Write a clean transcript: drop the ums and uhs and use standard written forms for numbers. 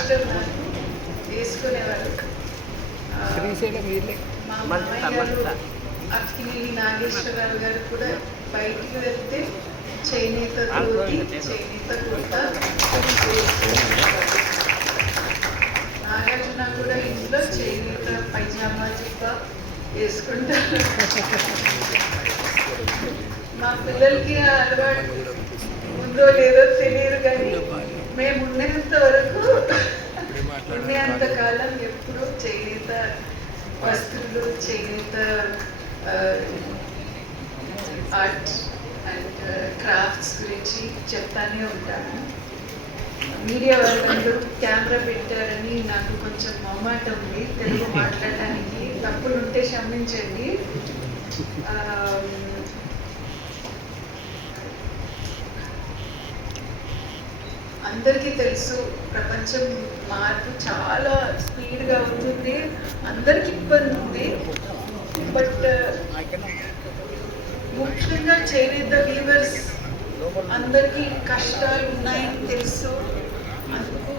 ఇష్టం నాకు వేసుకునేవారు. మా మామయ్య గారు అక్కినేని నాగేశ్వరరావు గారు కూడా బయటికి వెళ్తే చేనేత ధోతి, చేనేత కుర్తా. నాగార్జున కూడా ఇంట్లో చేనేత పైజామా జిబ్బా వేసుకుంటారు. మా పిల్లలకి ఆ అలవాటు ఉందో లేదో తెలియదు, కానీ మేము ఉండేంత వరకు ఉండేంత కాలం ఎప్పుడూ చేనేత వస్తువులు, చేనేత ఆర్ట్ అండ్ క్రాఫ్ట్స్ గురించి చెప్తానే ఉంటాను. మీడియా వాళ్ళందరూ కెమెరా పెట్టారని నాకు కొంచెం మొహమాటం ఉంది తెలుగు మాట్లాడడానికి. తప్పులు ఉంటే క్షమించండి. అందరికీ తెలుసు, ప్రపంచం మార్పు చాలా స్పీడ్గా ఉంటుంది, అందరికి ఇబ్బంది ఉంది. బట్ ముఖ్యంగా చేనేత వీవర్స్ అందరికీ కష్టాలు ఉన్నాయని తెలుసు. అందుకు